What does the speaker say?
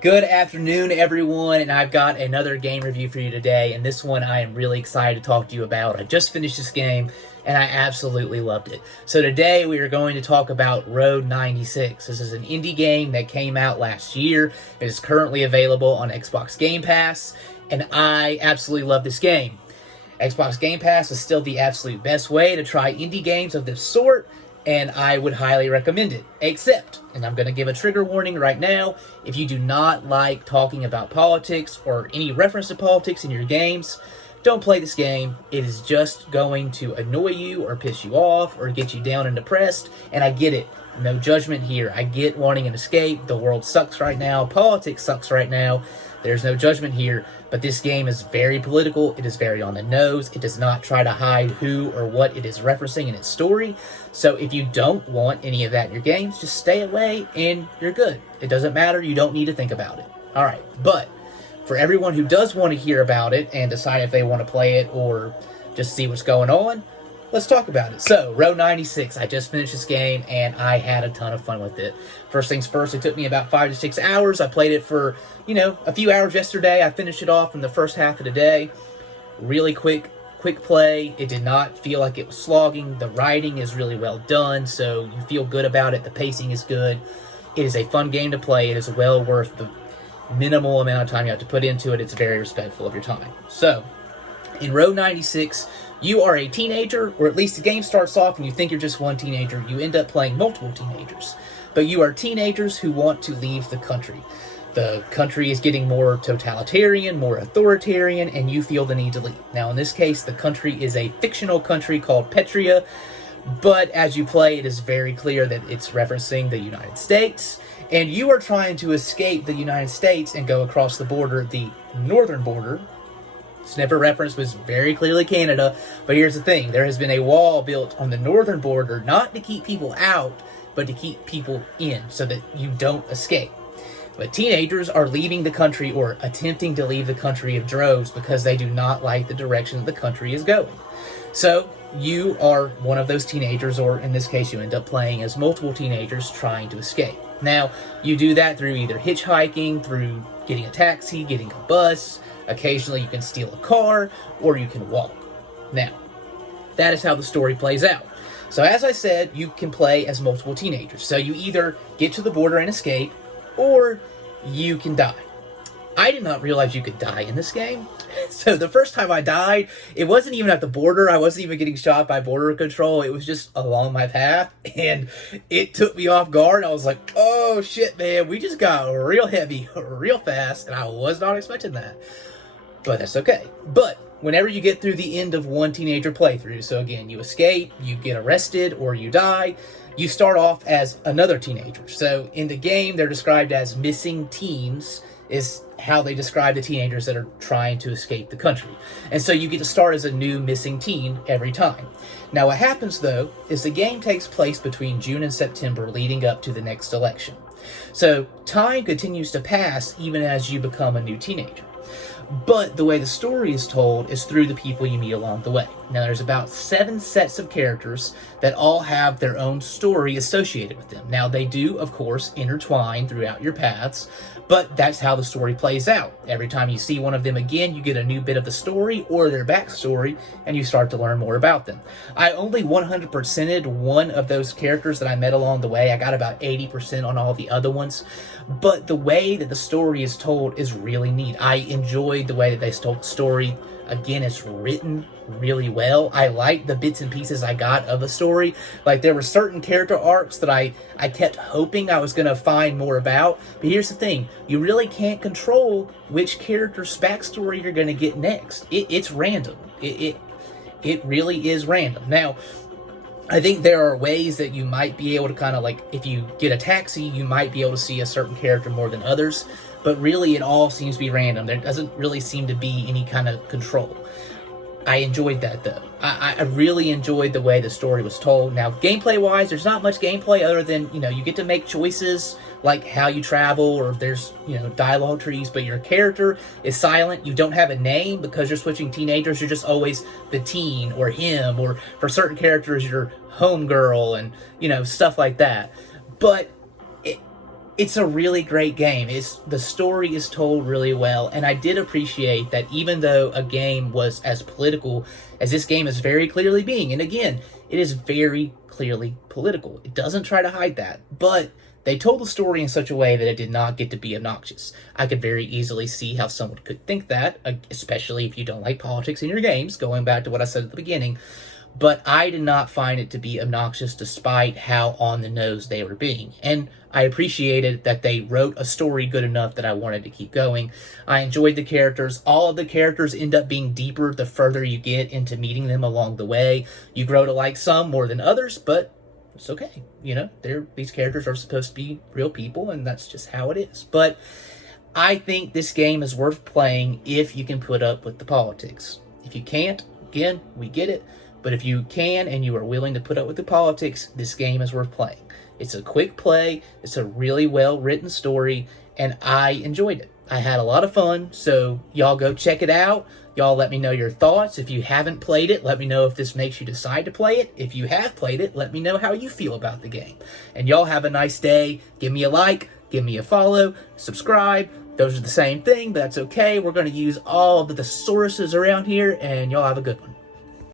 Good afternoon, everyone, and I've got another game review for you today, and this one I am really excited to talk to you about. I just finished this game, and I absolutely loved it. So today we are going to talk about Road 96. This is an indie game that came out last year. It is currently available on Xbox Game Pass, and I absolutely love this game. Xbox Game Pass is still the absolute best way to try indie games of this sort, and I would highly recommend it. Except, and I'm going to give a trigger warning right now, if you do not like talking about politics or any reference to politics in your games, don't play this game. It is just going to annoy you or piss you off or get you down and depressed, and I get it. No judgment here. I get wanting an escape. The world sucks right now. Politics sucks right now. There's no judgment here, but this game is very political. It is very on the nose. It does not try to hide who or what it is referencing in its story. So if you don't want any of that in your games, just stay away and you're good. It doesn't matter. You don't need to think about it. All right, but for everyone who does want to hear about it and decide if they want to play it or just see what's going on, let's talk about it. So, Road 96, I just finished this game, and I had a ton of fun with it. First things first, it took me about 5 to 6 hours. I played it for, a few hours yesterday. I finished it off in the first half of the day. Really quick play. It did not feel like it was slogging. The writing is really well done, so you feel good about it. The pacing is good. It is a fun game to play. It is well worth the minimal amount of time you have to put into it. It's very respectful of your time. So, in Road 96, you are a teenager, or at least the game starts off and you think you're just one teenager. You end up playing multiple teenagers. But you are teenagers who want to leave the country. The country is getting more totalitarian, more authoritarian, and you feel the need to leave. Now, in this case, the country is a fictional country called Petria, but as you play, it is very clear that it's referencing the United States, and you are trying to escape the United States and go across the border, the northern border. It's never referenced, was very clearly Canada, but here's the thing. There has been a wall built on the northern border, not to keep people out, but to keep people in, so that you don't escape. But teenagers are leaving the country, or attempting to leave the country of droves, because they do not like the direction that the country is going. So, you are one of those teenagers, or in this case, you end up playing as multiple teenagers trying to escape. Now, you do that through either hitchhiking, through getting a taxi, getting a bus. Occasionally, you can steal a car, or you can walk. Now, that is how the story plays out. So, as I said, you can play as multiple teenagers. So, you either get to the border and escape, or you can die. I did not realize you could die in this game. So the first time I died, it wasn't even at the border. I wasn't even getting shot by border control. It was just along my path, and it took me off guard. I was like, oh shit, man, we just got real heavy real fast, and I was not expecting that. But that's okay. But whenever you get through the end of one teenager playthrough, so again, you escape, you get arrested, or you die, you start off as another teenager. So in the game, they're described as missing teens, is how they describe the teenagers that are trying to escape the country. And so you get to start as a new missing teen every time. Now what happens, though, is the game takes place between June and September leading up to the next election. So time continues to pass even as you become a new teenager. But the way the story is told is through the people you meet along the way. Now, there's about 7 sets of characters that all have their own story associated with them. Now, they do, of course, intertwine throughout your paths, but that's how the story plays out. Every time you see one of them again, you get a new bit of the story or their backstory, and you start to learn more about them. I only 100%ed one of those characters that I met along the way. I got about 80% on all the other ones, but the way that the story is told is really neat. I enjoyed the way that they told the story. Again, it's written really well. I liked the bits and pieces I got of the story. Like, there were certain character arcs that I kept hoping I was going to find more about. But here's the thing. You really can't control which character's backstory you're going to get next. It's random. It really is random. Now, I think there are ways that you might be able to kind of, like, if you get a taxi, you might be able to see a certain character more than others. But really, it all seems to be random. There doesn't really seem to be any kind of control. I enjoyed that, though. I really enjoyed the way the story was told. Now, gameplay-wise, there's not much gameplay other than, you get to make choices, like how you travel, or if there's, dialogue trees, but your character is silent. You don't have a name because you're switching teenagers. You're just always the teen, or him, or for certain characters, you're homegirl, and, stuff like that. But It's a really great game. The story is told really well, and I did appreciate that even though a game was as political as this game is very clearly being, and again, it is very clearly political. It doesn't try to hide that, but they told the story in such a way that it did not get to be obnoxious. I could very easily see how someone could think that, especially if you don't like politics in your games, going back to what I said at the beginning. But I did not find it to be obnoxious despite how on the nose they were being. And I appreciated that they wrote a story good enough that I wanted to keep going. I enjoyed the characters. All of the characters end up being deeper the further you get into meeting them along the way. You grow to like some more than others, but it's okay. You know, these characters are supposed to be real people, and that's just how it is. But I think this game is worth playing if you can put up with the politics. If you can't, again, we get it. But if you can and you are willing to put up with the politics, this game is worth playing. It's a quick play, it's a really well-written story, and I enjoyed it. I had a lot of fun, so y'all go check it out. Y'all let me know your thoughts. If you haven't played it, let me know if this makes you decide to play it. If you have played it, let me know how you feel about the game. And y'all have a nice day. Give me a like, give me a follow, subscribe. Those are the same thing, but that's okay. We're going to use all of the sources around here, and y'all have a good one.